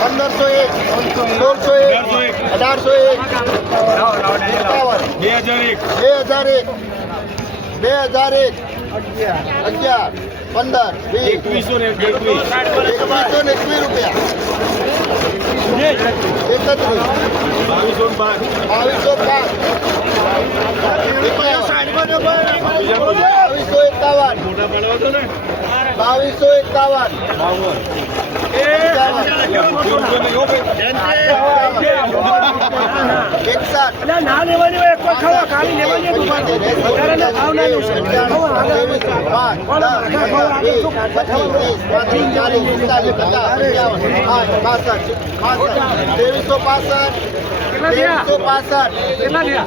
પંદરસો એક સોળસો એક અઢારસો એક એકાવન બે હજાર એક. બે હજાર એક બે હજાર એક અગિયાર પંદર વીસ એકવીસો ને એકવીસ ને એકવીસ રૂપિયા. એકત્રીસ બાવીસો પાંચ. બાવીસો પાંચ. બાવીસો એકાવન. બાવીસો એકાવન. એકસઠ ના લેવાની હોય એક ખાવા ખાલી લેવાની વધારાના ભાવ ના લેવું ત્રેવીસો પાસઠ. ત્રેવીસો પાસઠ. કેટલા.